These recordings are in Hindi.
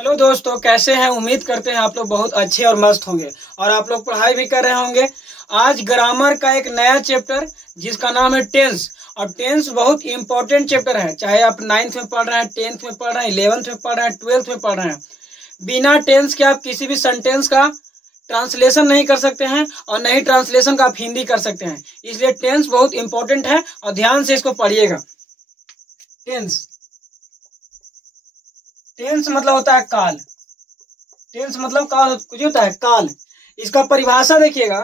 हेलो दोस्तों, कैसे हैं। उम्मीद करते हैं आप लोग बहुत अच्छे और मस्त होंगे और आप लोग पढ़ाई भी कर रहे होंगे। आज ग्रामर का एक नया चैप्टर जिसका नाम है टेंस। और टेंस बहुत इंपॉर्टेंट चैप्टर है, चाहे आप 9th में पढ़ रहे हैं, 10th में पढ़ रहे हैं, 11th में पढ़ रहे हैं, 12th में पढ़ रहे हैं। बिना टेंस के आप किसी भी सेंटेंस का ट्रांसलेशन नहीं कर सकते हैं और नहीं ट्रांसलेशन का आप हिंदी कर सकते हैं। इसलिए टेंस बहुत इंपॉर्टेंट है और ध्यान से इसको पढ़िएगा। टेंस टेंस मतलब होता है काल। टेंस मतलब काल कुछ होता है काल। इसका परिभाषा देखिएगा,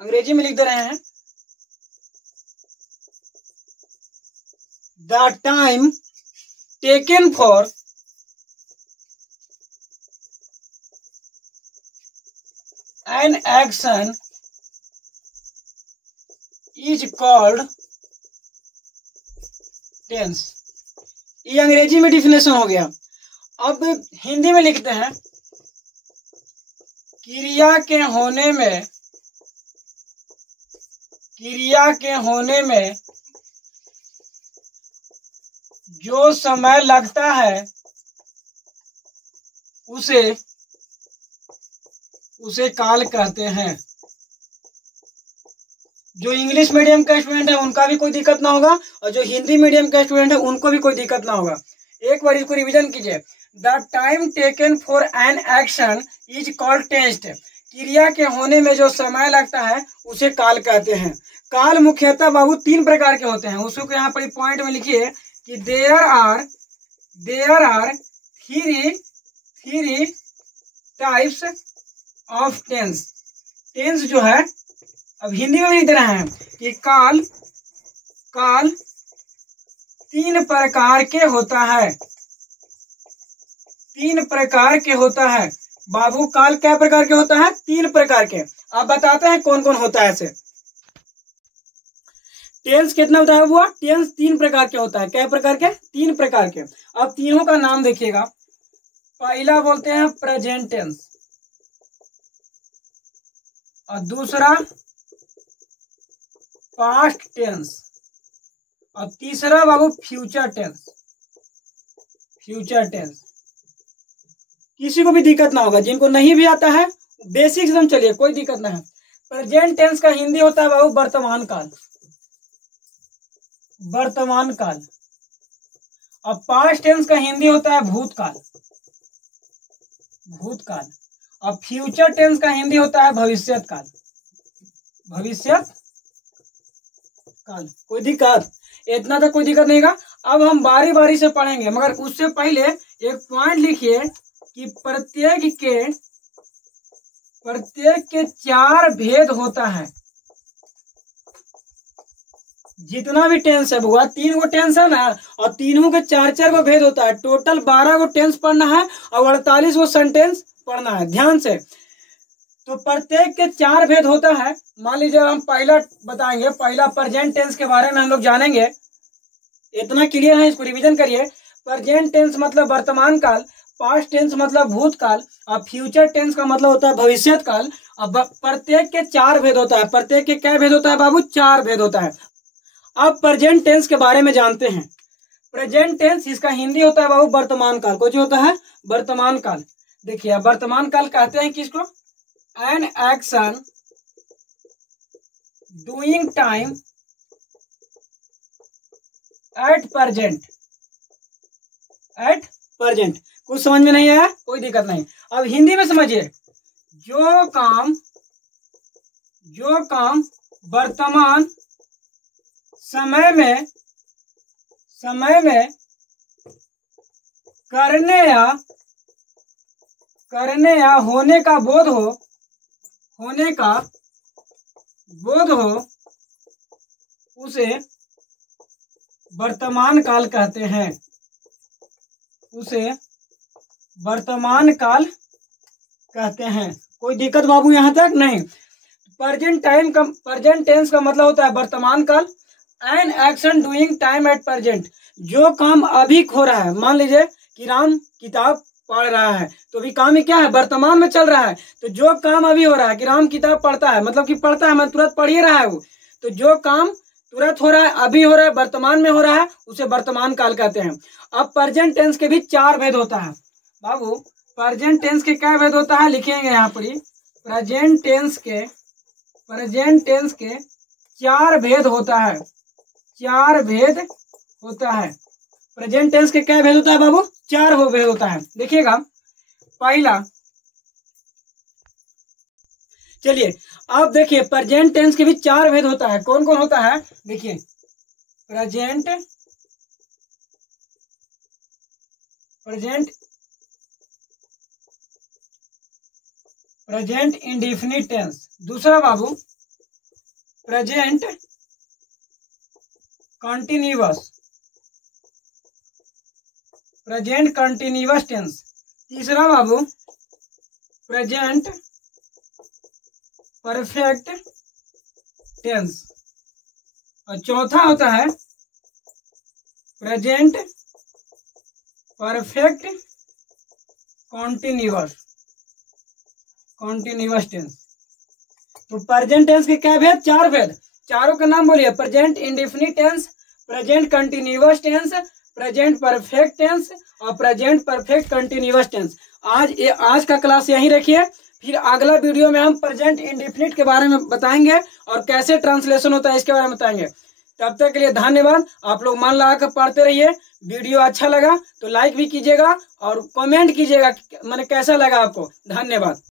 अंग्रेजी में लिख दे रहे हैं। The time taken for an action is called tense. ये अंग्रेजी में डिफिनेशन हो गया। अब हिंदी में लिखते हैं, क्रिया के होने में जो समय लगता है उसे काल कहते हैं। जो इंग्लिश मीडियम का स्टूडेंट है उनका भी कोई दिक्कत ना होगा और जो हिंदी मीडियम का स्टूडेंट है उनको भी कोई दिक्कत ना होगा। एक बार इसको रिवीजन कीजिए। The time taken for an action is called tense. क्रिया के होने में जो समय लगता है उसे काल कहते हैं। काल मुख्यतः बाबू 3 प्रकार के होते हैं। उसको यहाँ पर पॉइंट में लिखिए कि there are three types of tense. Tense जो है, अब हिंदी में भी लिख रहे हैं कि काल 3 प्रकार के होता है। 3 प्रकार के होता है बाबू। काल क्या प्रकार के होता है? 3 प्रकार के। आप बताते हैं कौन कौन होता है ऐसे। टेंस कितना होता है वो? टेंस 3 प्रकार के होता है। क्या प्रकार के? 3 प्रकार के। अब तीनों का नाम देखिएगा। पहला बोलते हैं प्रेजेंट टेंस, और दूसरा पास्ट टेंस, और तीसरा बाबू फ्यूचर टेंस। किसी को भी दिक्कत ना होगा, जिनको नहीं भी आता है बेसिक एकदम चलिए, कोई दिक्कत ना है। प्रेजेंट टेंस का हिंदी होता है बाबू वर्तमान काल। और पास्ट टेंस का हिंदी होता है भूतकाल। और फ्यूचर टेंस का हिंदी होता है भविष्यत काल। कोई दिक्कत? इतना तक कोई दिक्कत नहीं का। अब हम बारी बारी से पढ़ेंगे, मगर उससे पहले एक पॉइंट लिखिए कि प्रत्येक के 4 भेद होता है। जितना भी टेंस है बुआ, 3 गो टेंस है ना, और तीनों के 4 गो भेद होता है। टोटल 12 गो टेंस पढ़ना है और 48 गो सेंटेंस पढ़ना है। ध्यान से। तो प्रत्येक के 4 भेद होता है। मान लीजिए हम पहला बताएंगे। पहला प्रेजेंट टेंस के बारे में हम लोग जानेंगे। इतना क्लियर है, इसको रिवीजन करिए। प्रेजेंट टेंस मतलब वर्तमान काल, पास्ट टेंस मतलब भूतकाल, और फ्यूचर टेंस का मतलब होता है भविष्यत काल। अब प्रत्येक के 4 भेद होता है। प्रत्येक के क्या भेद होता है बाबू? 4 भेद होता है। अब प्रेजेंट टेंस के बारे में जानते हैं। प्रेजेंट टेंस इसका हिंदी होता है बाबू वर्तमान काल। कुछ होता है वर्तमान काल। देखिए, वर्तमान काल कहते हैं किसको? An action doing time at present. कुछ समझ में नहीं आया? कोई दिक्कत नहीं। अब हिंदी में समझिए। जो काम वर्तमान समय में करने या होने का बोध हो उसे वर्तमान काल कहते हैं। कोई दिक्कत बाबू यहां तक? नहीं। प्रेजेंट टेंस का मतलब होता है वर्तमान काल। An action doing time at present. जो काम अभी हो रहा है। मान लीजिए कि राम किताब पढ़ रहा है, तो अभी काम ही क्या है? वर्तमान में चल रहा है। तो जो काम अभी हो रहा है कि राम किताब पढ़ता है, मतलब कि पढ़ता है, मतलब तुरंत पढ़ ही रहा है वो। तो जो काम तुरंत हो रहा है, अभी हो रहा है, वर्तमान में हो रहा है, उसे वर्तमान काल कहते हैं। अब प्रेजेंट टेंस के भी 4 भेद होता है। बाबू प्रेजेंट टेंस के क्या भेद होता है, लिखेंगे यहाँ पर ही। प्रेजेंट टेंस के 4 भेद होता है, 4 भेद होता है। प्रेजेंट टेंस के क्या भेद होता है बाबू, 4 भेद होता है। देखिएगा पहला, चलिए अब देखिए प्रेजेंट टेंस के भी 4 भेद होता है। कौन कौन होता है, देखिए प्रेजेंट इंडेफिनिट टेंस। दूसरा बाबू प्रेजेंट कंटिन्यूअस टेंस। तीसरा बाबू प्रेजेंट परफेक्ट टेंस। और चौथा होता है प्रेजेंट परफेक्ट कॉन्टिन्यूअस टेंस। तो प्रेजेंट टेंस के क्या भेद, 4 भेद। चारों का नाम बोलिए, present indefinite tense, present continuous tense, present perfect tense और प्रेजेंट परफेक्ट कंटिन्यूअस टेंस। आज का क्लास यहीं रखिए, फिर अगला वीडियो में हम प्रेजेंट इंडेफिनिट के बारे में बताएंगे और कैसे ट्रांसलेशन होता है इसके बारे में बताएंगे। तब तक के लिए धन्यवाद। आप लोग मन लगा कर पढ़ते रहिए। वीडियो अच्छा लगा तो लाइक भी कीजिएगा और कमेंट कीजिएगा मैंने कैसा लगा आपको। धन्यवाद।